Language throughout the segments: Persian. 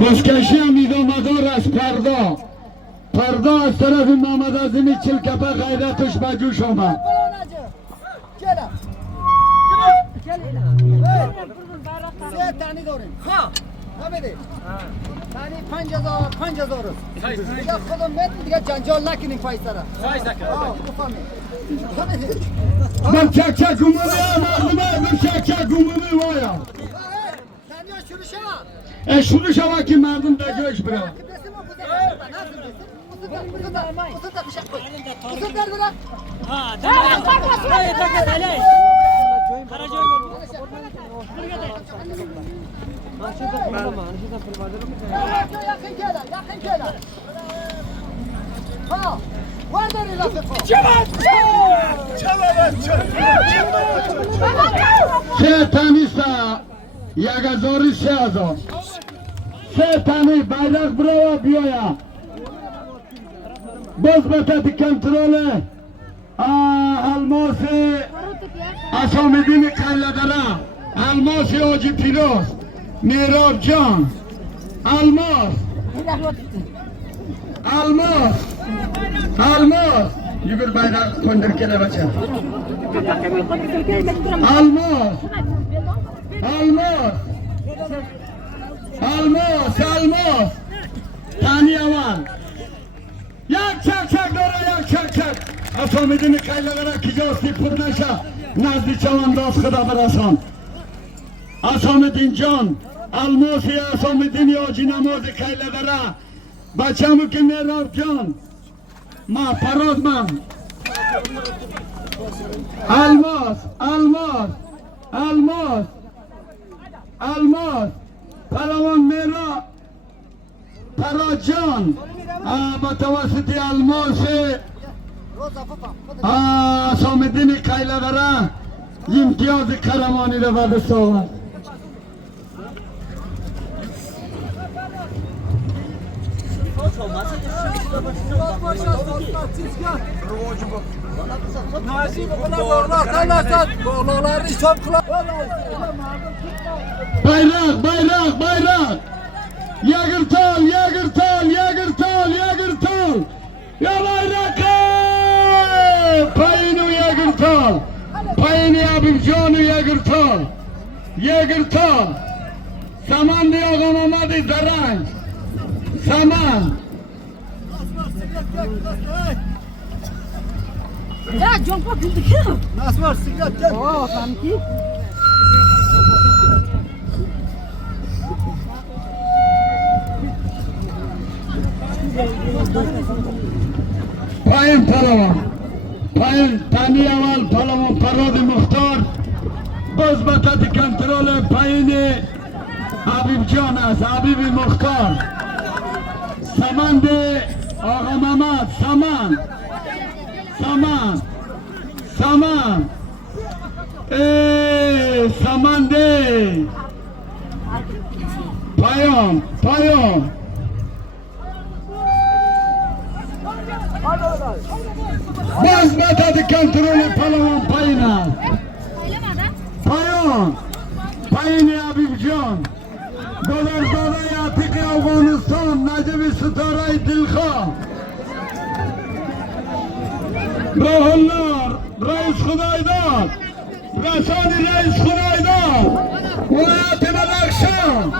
بزکشی هم ایدامدار از پردا از طرف محمد عظیمی چلکپه غیرتش به جوش آمد. سه تانی داریم. نمیده. تانی 5000 دیگه خودم میتونم دیگه جنجال نکنیم پیسه را. بر چک چک اومده مردمه بر چک چک اومده وایا. تانیا شروع شد. شروع شد که مردم دگرش برن. سه تانیستا 1000 سه تانی bayrak برای بیایا باز بتاتی کنترل الماس اسامدین کلدره الماس آجی پیروز میراب جان الماس یگر bayrak کندر کنه بچه الماس تانی اول یک چک داره یک چک اسامدین کلدره کجاستی پر نشه نزدی چوانداز خدا برسان اسامدین جان الماسی اسامدین آجی نماز کلدره بچه‌مو که میراب جان ما فراز من الماس پلوان میرا فراز جان با توسط الماس اسامدین کیلدره امتیاز کرمانی رو به دست آورد. bayrak Yagırtal ya bayrak payını Yagırtal payını Abimcan'ı Yagırtal saman diye ağamadı zaranç saman ya jompa güldük Nasıl var sigara gel. sanki Payın palavan tani aval palavan parodi muhtar boz batati kontrol payını Habibcan az Habibi muhtar saman de Ağa Mehmet saman saman de payom boz batati kontrol palavan payına payını Habibcan Dolar Atik Afganistan Necmi Starayı Dilha Rahullar Reis Hudaydar Rasani Reis Hudaydar Vilayet-i Medakşan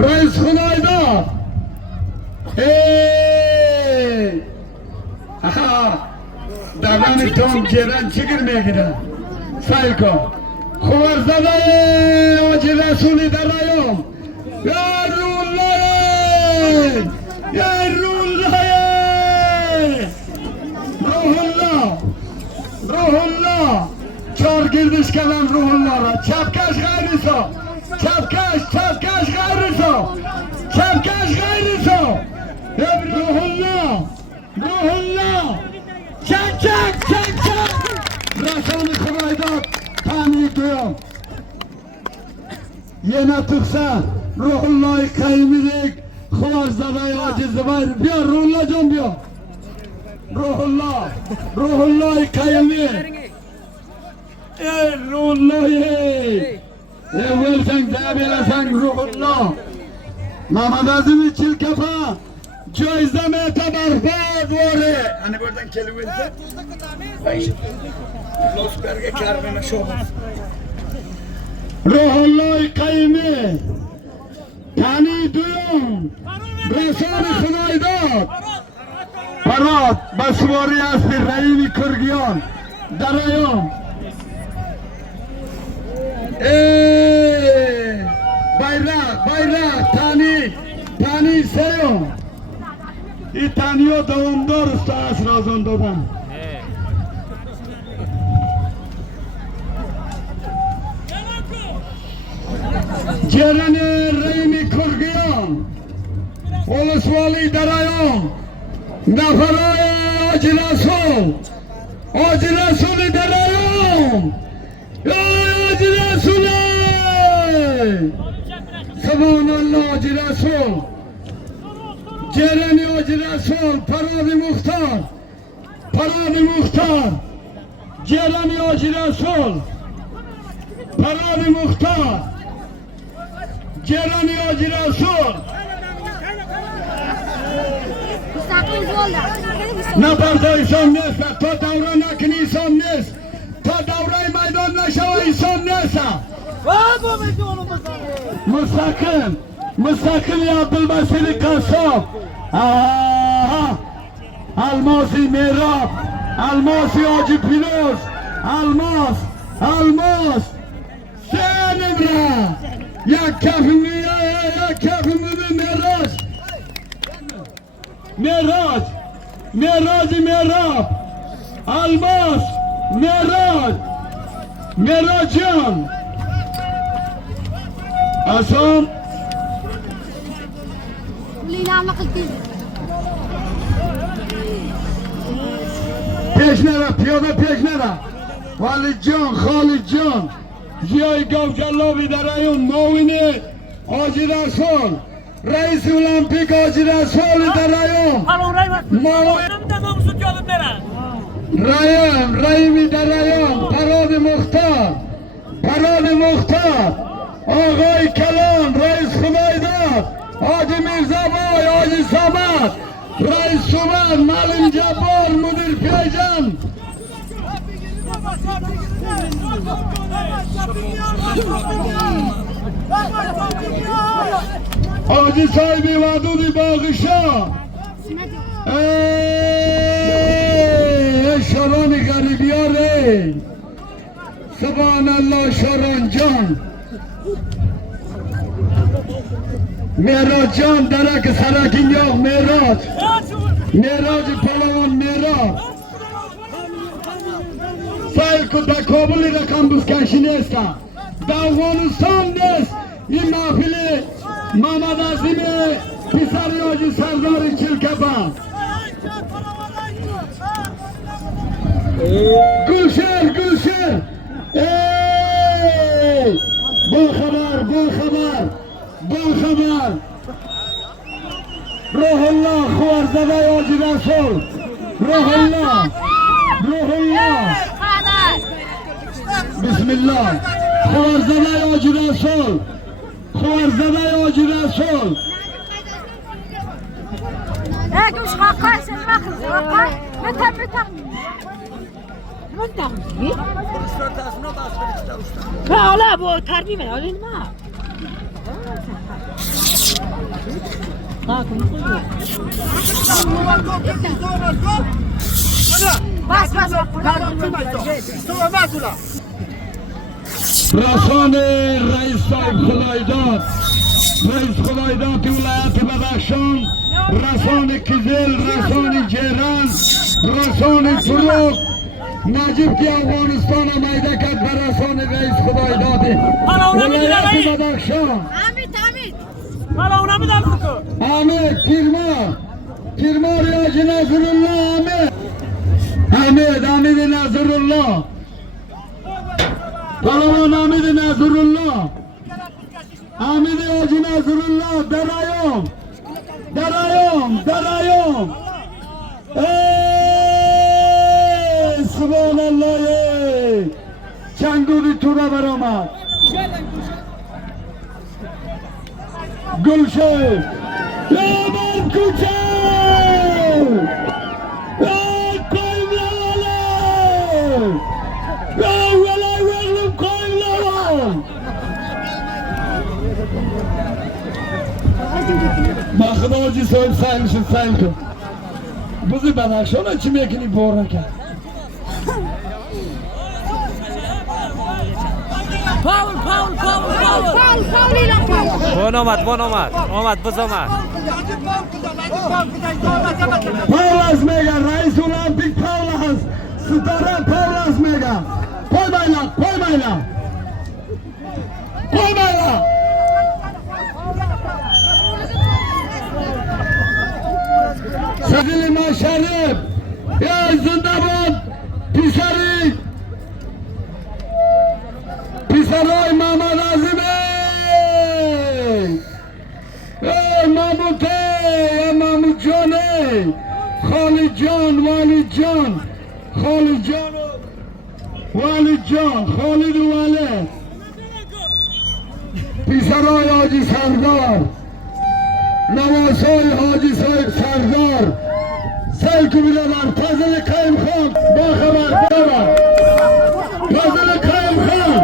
Reis Hudaydar Hey Davani Tom Ceren çekirmeye gider Sayko Kuvarzada Hacı Resulü darayım Ya Ruhullah Çar girdiş kalan ruhullara Çapkaş gayrısı Çapkaş gayrısı Hep ruhullah Çak Rasani Kuraydat Tanrı duyuyorum Yine tıksa Ruhullah'ı kaymilik Kuvarzada'yı acizi var Biya ruhullah can biya Ruhullah'ı kaymilik Ruhullah'ı Evvelsen deviresen ruhullah. Mehmet Azim Çilkafa. Cözdeme tabarfad vore. Hani buradan kelime ise. Losberge kervene şohuz. Ruhullah kaymi. Tani duyun. Resan-ı Hınaydat. Parat. Basvari asti Rayimi Kırgıyan. Darayon. Bayrak, tani seyo. İtaniyo davamdar usta asrazon dodam. Cerene Rayimi Kırgıyan. Olusvali Darayon. Nafaray Hacı Resul. Hacı Resul'i Darayon. Hacı Resul'e! Subhanallah Hacı Resul! Cereni Hacı Resul! Parad-ı Muhtar! Parad-ı Muhtar! Cereni Hacı Resul! Parad-ı Muhtar! Cereni Hacı Resul! Ne parda insan neyse, ta davran akın insan neyse, ta davrayı meydanlaşa insan neyse. Müstakil ya Abdülbasiri Kasap. Almasi Merab, Almasi Hacı Piloz, Almas. Sen Emre, ya kafimi Merab, Almas, Meracan. Asam. Peşnera, piyada peşnera. Validcan, Halidcan. Ziya-i Gavcallavi Darayon, Mavini, Hacı Resul. Reis Olimpik Hacı Resul Darayon. Rayimi Darayon, Parad-ı Muhtar. Ağay Kelan, Reis Hınaydat, Hacı Mirzabay, Hacı Samat, Reis Suman, Malim Cabbar, Müdür Peycan. Hacı sahibi Vadudi Bağışa. Şaran-ı garibiyar ey. Subhanallah Şaran Can. Merac Can derak sarakin yok Merac. Merac Palavan Merac. Sayıl kuda Kabul rakam buskanşinesta. Davvanistan des. İn mahfili Mehmet Azim'i Pisari Hacı Serdar-ı Çilkepa. Gülşen. Bu haber. Ruhullah Huvarzada'y Hacı Resul. Ruhullah. Bismillah. Huvarzada'y Hacı Resul. مش غاقاش الماخذ غاقاش متى لا لا بو تربية ولا ما بس رسان رئیس صاحب خدایداد رئیس خدایداد ولایت بدخشان رسان کزل رسان جیران رسان فروغ نجیب کی افغانستان میده کرد به رسان رئیس خدایداد ولایت بدخشان حمید پیرمار ریاض نظرالله حمید نظرالله پهلوان حمید نظرالله حمید حاجی نظرالله درایوم سبحان الله چنگوری تو را برآمد Gülşen. Yaman Kuçe. Koyunlar. Velay verim koyunlar. Bakın hoca söyle saymışım saymışım. Buzu ben akşam içim ekini boğurken. Paul ilan Paul. Bon omad, biz omad. Paulas Mega, Reis Olimpik Paulas, Stara Paulas Mega. Koymayla. Sevgili Maşarif, ya Zindabad, Pisaroy Mehmet Azim ey Mahmut ey, ya Mahmut Can ey, Halidcan, Halid Vali, Pisaroy Hacı Serdar, Navasoy Hacı Serdar, Selçuk Bilalar, Fazıl Kayımхан, Bakhabar, Fazıl Kayımхан,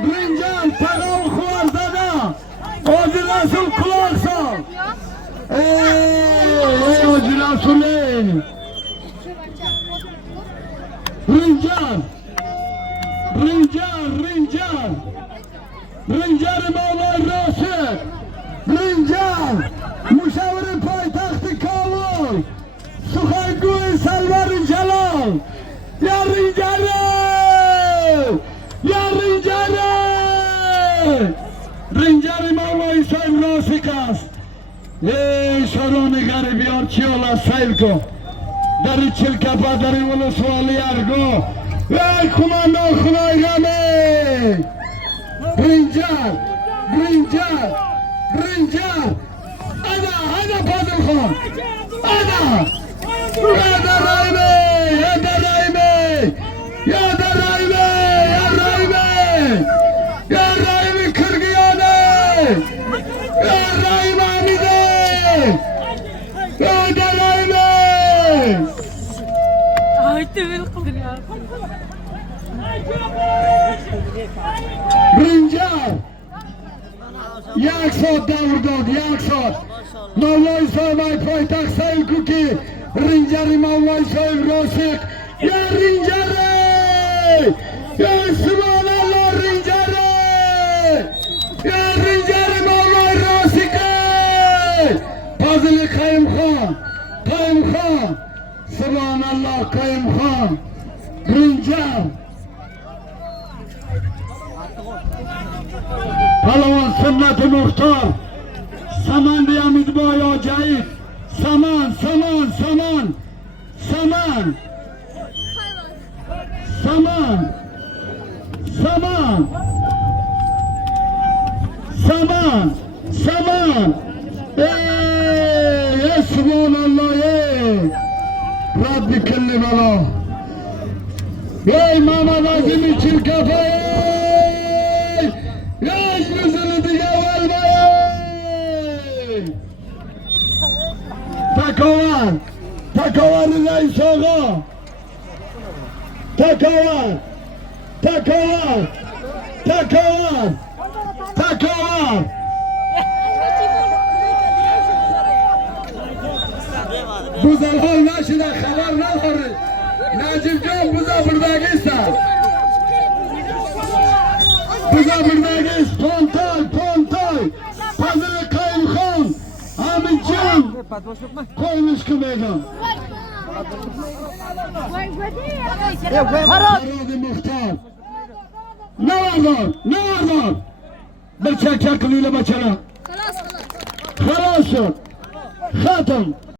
Rincar, Tagav Khuarzada, Hacı Resul Kulaksa, ey Hacı Resul ey, Rincar Mevlay Raşid, Müşavir Paytaxtı Kabul, Suhaygül Selvar Celal, ya Rincar Mevlay Hüseyin Rasikas, ey şaroni garibiyar çiyola Selko, dari Çilkapa, dari Ulusvali Ergo, ey kumandan Khulaygami, Rincar, Ada Fazıl Khan, Ada Raimi Kırgıyane, ya Raimi Hamide, Ada Raimi. Ay tüvül kıldın ya. Rincar, Yaksot Davurdod, Mavlay Soymay Paytaxt Sayılkuki, Rincar'ı Mavlay Soyum Rosik, ya Rincar'ı, ya Subhanallah Rincar'ı, ya Rincar'ı Mavlay Rosik'ı, Fazıl Kayımхан, Subhanallah Kayımхан, Rincar, Palavan Sünnet-i Muhtar, Saman Diyamid Boy Acayip, Saman, ey, Subhanallah, ey, Rabbi Kelli Bala, ey Mehmet Azim Çilkafa, ey, yaş yüzünü diye verme, Takavar Reis Ağa, Takavar. Bu zaman naşida haber ne var? Necipcan buza buradaysa. Pontay. Fazıl Kayımхан, Hamidcan. Koymuş kımeygan. Haradi Muhtar. Ne var? Bir çek kılıyla başına. Halas. Hatım.